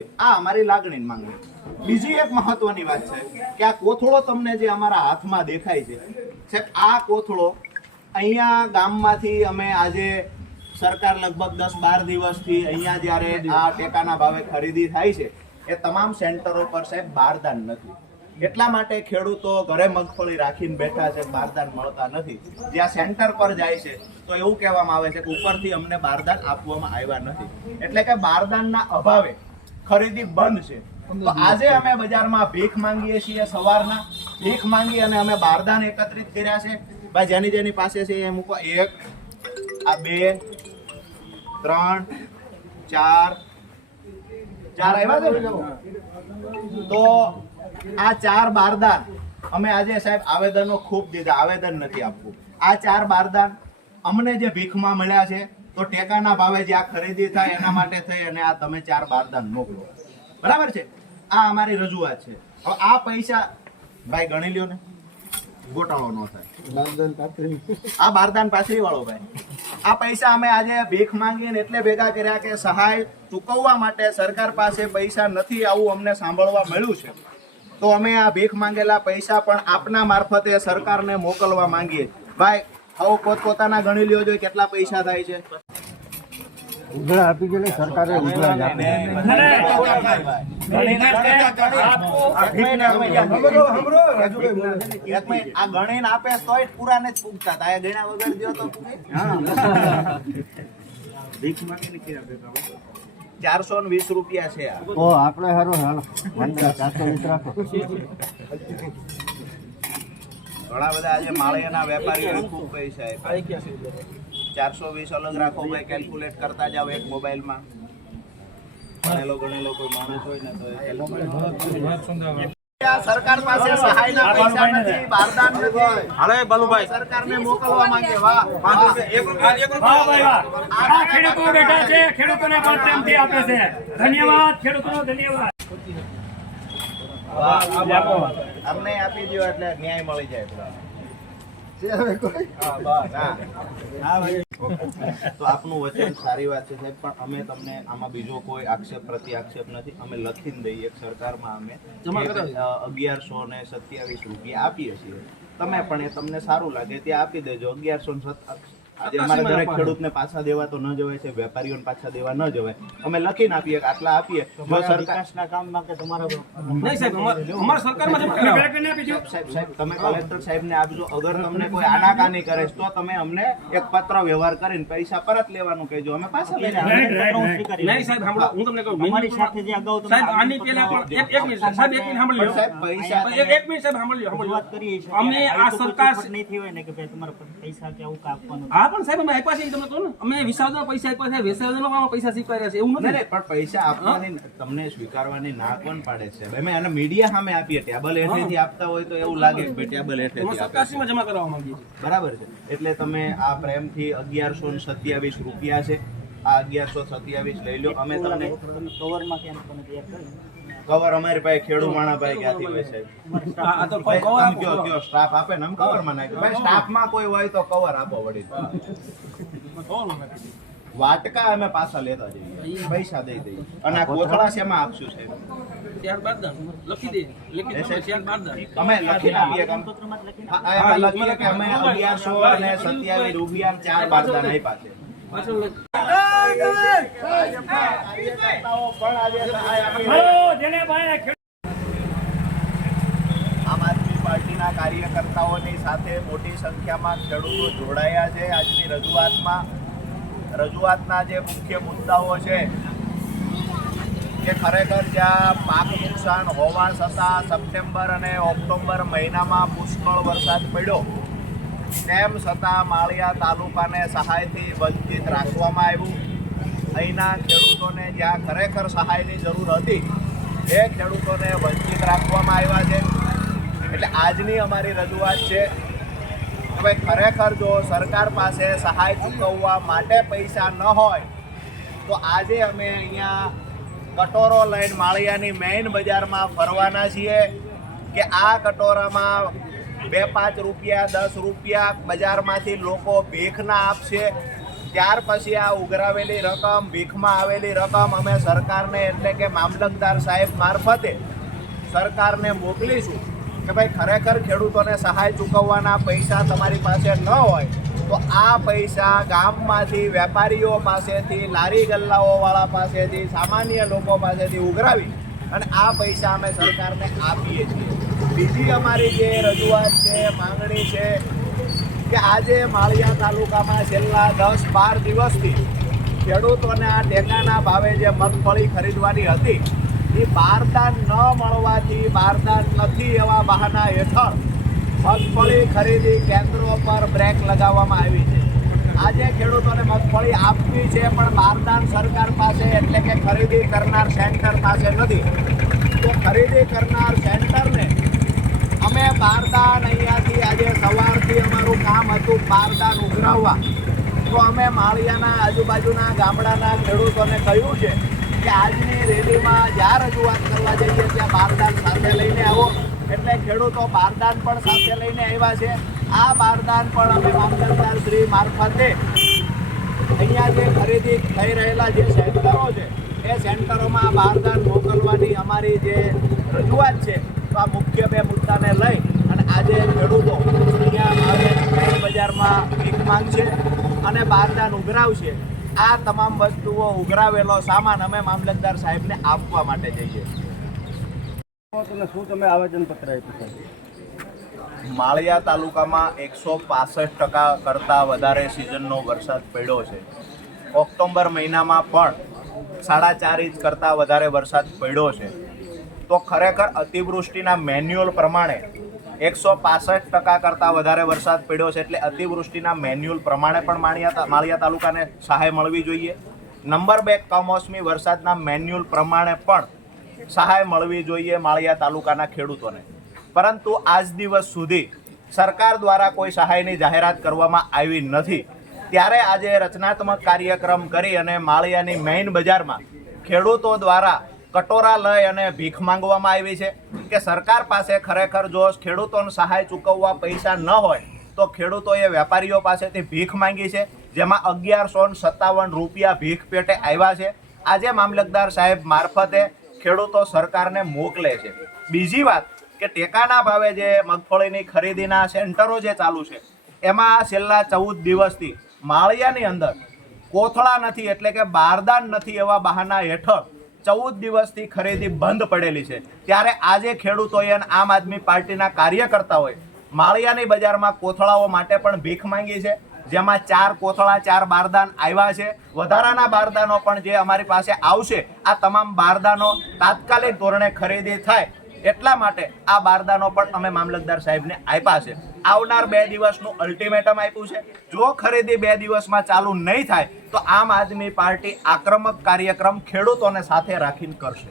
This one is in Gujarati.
આ અમારી લાગણીની માંગણી. બીજી એક મહત્વની વાત છે કે આ કોથળો તમને જે અમારા હાથમાં દેખાય છે, સાહેબ આ કોથળો અહીંયા ગામમાંથી અમે આજે સરકાર લગભગ 10-12 દિવસથી અહીંયા જ્યારે આ ટેકાના ભાવે ખરીદી થાય છે એ તમામ સેન્ટરો પર સાહેબ બારદાન નથી. એટલા માટે ખેડૂતો ઘરે મગફળી રાખીને બેઠા છે, બારદાન મળતા નથી. જ્યાં સેન્ટર પર જાય છે તો એવું કહેવામાં આવે છે કે ઉપરથી અમને બારદાન આપવામાં આવ્યા નથી, એટલે કે બારદાનના અભાવે ખરીદી બંધ છે. તો આજે અમે બજારમાં ભીખ માંગીએ છીએ, સવારના ભીખ માંગી અને અમે બારદાન એકત્રિત કર્યા છે. ભાઈ જેની જેની પાસે છે એ મૂકો. 1 આ 2 3 4 આવ્યા છે. તો આ 4 બારદાન અમે આજે સાહેબ આવેદનો ખૂબ દીધા, આવેદન નથી આપવું. આ 4 બારદાન અમને જે ભીખમાં મળ્યા છે તો ટેકાના ભાવે જે આ ખરીદી થાય એના માટે થઈ અને આ તમે 4 બારદાન મોકલો, બરાબર છે. આ અમારી રજૂઆત છે. હવે આ પૈસા ભાઈ ગણી લ્યો ને, ગોટાળો ન થાય. આ બારદાન પાછળ વાળો ભાઈ, આ પૈસા અમે આજે ભીખ માંગીને એટલે ભેગા કર્યા કે સહાય ચૂકવવા માટે સરકાર પાસે પૈસા નથી, આવું અમને સાંભળવા મળ્યું છે. તો અમે આ ભીખ માંગેલા પૈસા પણ આપના મારફતે સરકારને મોકલવા માંગીએ. ભાઈ હવે પોતપોતાના ગણી લ્યો જોઈએ કેટલા પૈસા થાય છે. ઉઘરા આપી ગયેલી સરકારે ઉઘરા જ આપી. આ ગણીને આપે તોય પૂરા નથી પૂગતા. આ ગણ્યા વગર દો તો 420 રૂપિયા છે. ઓ આપણે સારું હાલો 420 રાખો. ઘણા બધા આજે માળિયાના વેપારીઓ ખૂબ પૈસા 420 અલગ રાખો ભાઈ, કેલ્ક્યુલેટ કરતા જાવ એક મોબાઈલમાં. ગણેલો કોઈ માણસ હોય ને તો સરકાર પાસે સહાયના પૈસા નથી, બારદાન નથી. હાલે બાલુભાઈ સરકારને મોકલવા માંગે. વાહ, 1 રૂપિયા. આ ખેડૂતો બેઠા છે, ખેડૂતોને પણ પ્રેમથી આપે છે. ધન્યવાદ ખેડૂતોનો, ધન્યવાદ. અમને આપી દો એટલે ન્યાય મળી જાય. તો આપનું વચન સારી વાત છે સાહેબ, પણ અમે તમને આમાં બીજો કોઈ આક્ષેપ પ્રતિ આક્ષેપ નથી. અમે લખીને દઈએ સરકારમાં અમે 1127 રૂપિયા આપીએ છીએ. તમે પણ એ તમને સારું લાગે ત્યાં આપી દેજો. 1127 આજે અમારા દરેક ખેડૂતને પાછા દેવા તો ન જવાય છે, વેપારીઓને પાછા દેવા ન જવાય. અમે લખીને આપીએ કે આટલા આપીએ. જો સરકારના કામમાં કે તમારા નહીં સાહેબ, અમારા સરકારમાં સાહેબ તમે કલેક્ટર સાહેબને આપજો. અગર તમને કોઈ આનાકાની કરે તો તમે અમને એક પત્ર વ્યવહાર કરીને પૈસા પરત લેવાનું કહેજો, અમે પાછા લઈને નહીં સાહેબ, હું તમને કહું અમારી સાથે જે અગાઉ સાહેબ આની પહેલા પણ એક મિનિટ સાહેબ, એક મિનિટ સાંભળી લો સાહેબ. પૈસા એક મિનિટ સાહેબ સાંભળી લો. વાત કરીએ છીએ અમે આ સરકાર નહીં થઈ હોય ને કે ભાઈ તમારા પૈસા કે આવું આપવાનું. હા પણ સાહેબ અમે આપ્યા છે, તમને કહું ને અમે વિસાવદના પૈસા આપ્યા છે, વિસાવદના પૈસા સ્વીકાર્યા છે, એવું નથી. પણ પૈસા આપવાની તમને સ્વીકારવાની ના કોણ પાડે છે? અમે આને મીડિયા સામે આપીએ, ટેબલ હેઠળથી આપતા હોય તો એવું લાગે કે ટેબલ હેઠળથી સરકારમાં જમા કરવા માંગીએ છીએ, બરાબર છે. એટલે તમે આ પ્રેમથી 1127 રૂપિયા છે, આ 1127 લઈ લો. અમે તમને કવરમાં કેમ તમે તૈયાર કરી કવર અમારી પાસે ખેડૂ માણા ભાઈ ક્યાંથી હોય સાહેબ? કયો સ્ટાફ આપે ને, કવર માં નાખ્યો ભાઈ. સ્ટાફમાં કોઈ હોય તો કવર આપો વળી. વાટકા અમે પાછા લેતા જઈએ, પૈસા દઈ દઈએ. અને આ કોથળા શેમાં આપશું સાહેબ? લખી દે અમે લખીને આપીએ કે લખીએ કે અમે 1127 રૂપિયા 4 બારદાન આપ્યા છે. આમ આદમી પાર્ટીના કાર્યકર્તાઓની સાથે મોટી સંખ્યામાં ખેડૂતો જોડાયા છે. આજની રજૂઆતના જે મુખ્ય મુદ્દાઓ છે કે ખરેખર જ્યાં પાક નુકસાન હોવા છતાં સપ્ટેમ્બર અને ઓક્ટોબર મહિનામાં પુષ્કળ વરસાદ પડ્યો, તેમ છતાં માળિયા તાલુકાને સહાયથી વંચિત રાખવામાં આવ્યું. અહીંના ખેડૂતોને જ્યાં ખરેખર સહાયની જરૂર હતી એ ખેડૂતોને વંચિત રાખવામાં આવ્યા છે. એટલે આજની અમારી રજૂઆત છે હવે ખરેખર જો સરકાર પાસે સહાય ચૂકવવા માટે પૈસા ન હોય તો આજે અમે અહીંયા કટોરો લઈને માળિયાની મેઇન બજારમાં ફરવાના છીએ કે આ કટોરામાં 2-5 રૂપિયા 10 રૂપિયા બજારમાંથી લોકો ભીખના આપશે ત્યાર પછી આ ઉઘરાવેલી રકમ, ભીખમાં આવેલી રકમ અમે સરકારને એટલે કે મામલતદાર સાહેબ મારફતે સરકારને મોકલીશું કે ભાઈ ખરેખર ખેડૂતોને સહાય ચૂકવવાના પૈસા તમારી પાસે ન હોય તો આ પૈસા ગામમાંથી વેપારીઓ પાસેથી, લારી ગલ્લાઓવાળા પાસેથી, સામાન્ય લોકો પાસેથી ઉઘરાવી અને આ પૈસા અમે સરકારને આપીએ છીએ. બીજી અમારી જે રજૂઆત છે, માંગણી છે કે આજે માળિયા તાલુકામાં છેલ્લા 10-12 દિવસથી ખેડૂતોને આ ટેકાના ભાવે જે મગફળી ખરીદવાની હતી એ બારદાન ન મળવાથી, બારદાન નથી એવા બહાના હેઠળ મગફળી ખરીદી કેન્દ્રો પર બ્રેક લગાવવામાં આવી છે. આજે ખેડૂતોને મગફળી આપવી છે પણ બારદાન સરકાર પાસે એટલે કે ખરીદી કરનાર સેન્ટર પાસે નથી. તો ખરીદી કરનાર સેન્ટરને અમે બારદાન અહીંયાથી આજે સવારથી અમારું કામ હતું બારદાન ઉઘરાવવા. તો અમે માળિયાના આજુબાજુના ગામડાના ખેડૂતોને કહ્યું છે કે આજની રેલીમાં જ્યાં રજૂઆત કરવા જઈએ ત્યાં બારદાન સાથે લઈને આવો. એટલે ખેડૂતો બારદાન પણ સાથે લઈને આવ્યા છે. આ બારદાન પણ અમે મામલતદાર શ્રી મારફતે અહીંયા જે ખરીદી થઈ રહેલા જે સેન્ટરો છે એ સેન્ટરોમાં બારદાન મોકલવાની અમારી જે રજૂઆત છે. તો આ મુખ્ય બે મુદ્દાને લઈ અને આજે ખેડૂતો અહીંયા મેઇન બજારમાં ભીખ માંગશે અને બારદાન ઉઘરાવશે. આ તમામ વસ્તુઓ, ઉઘરાવેલો સામાન અમે મામલતદાર સાહેબને આપવા માટે જઈએ. શું તમે આવેદનપત્ર આપ્યું છે? માળિયા તાલુકામાં 165% કરતાં વધારે સિઝનનો વરસાદ પડ્યો છે. ઓક્ટોબર મહિનામાં પણ 4.5 ઇંચ કરતાં વધારે વરસાદ પડ્યો છે. તો ખરેખર અતિવૃષ્ટિના મેન્યુઅલ પ્રમાણે 165% કરતાં વધારે વરસાદ પડ્યો છે. એટલે અતિવૃષ્ટિના મેન્યુઅલ પ્રમાણે પણ માળિયા તાલુકાને સહાય મળવી જોઈએ. નંબર 2, કમોસમી વરસાદના મેન્યુઅલ પ્રમાણે પણ સહાય મળવી જોઈએ માળિયા તાલુકાના ખેડૂતોને. પરંતુ આજ દિવસ સુધી સરકાર દ્વારા કોઈ સહાયની જાહેરાત કરવામાં આવી નથી. ત્યારે આજે રચનાત્મક કાર્યક્રમ કરી અને માળિયાની મેઇન બજારમાં ખેડૂતો દ્વારા કટોરા લઈ અને ભીખ માંગવામાં આવી છે કે સરકાર પાસે ખરેખર જો ખેડૂતોને સહાય ચૂકવવા પૈસા ન હોય તો ખેડૂતોએ વેપારીઓ પાસેથી ભીખ માંગી છે, જેમાં 1157 રૂપિયા ભીખ પેટે આવ્યા છે. આજે મામલતદાર સાહેબ મારફતે ખેડૂતો સરકારને મોકલે છે. બીજી વાત કે ટેકાના ભાવે જે મગફળીની ખરીદીના સેન્ટરો જે ચાલુ છે એમાં છેલ્લા 14 દિવસથી માળિયાની અંદર કોથળા નથી એટલે કે બારદાન નથી એવા બહાના હેઠળ 14 દિવસથી ખરીદી બંધ પડેલી છે. ત્યારે આજે ખેડૂતોએ અને આમ આદમી પાર્ટીના કાર્યકર્તાઓએ માળિયાની બજારમાં કોથળાઓ માટે પણ ભીખ માંગી છે, જેમાં 4 કોથળા 4 બારદાન આવ્યા છે. વધારાના બારદાનો પણ જે અમારી પાસે આવશે આ તમામ બારદાનો તાત્કાલિક ધોરણે ખરીદી થાય એટલા માટે આ બારદાનો પણ અમે મામલતદાર સાહેબને આપ્યા છે. આવનાર 2 દિવસનું અલ્ટિમેટમ આપ્યું છે. જો ખરીદી 2 દિવસમાં ચાલુ નહીં થાય તો આમ આદમી પાર્ટી આક્રમક કાર્યક્રમ ખેડૂતોને સાથે રાખીને કરશે.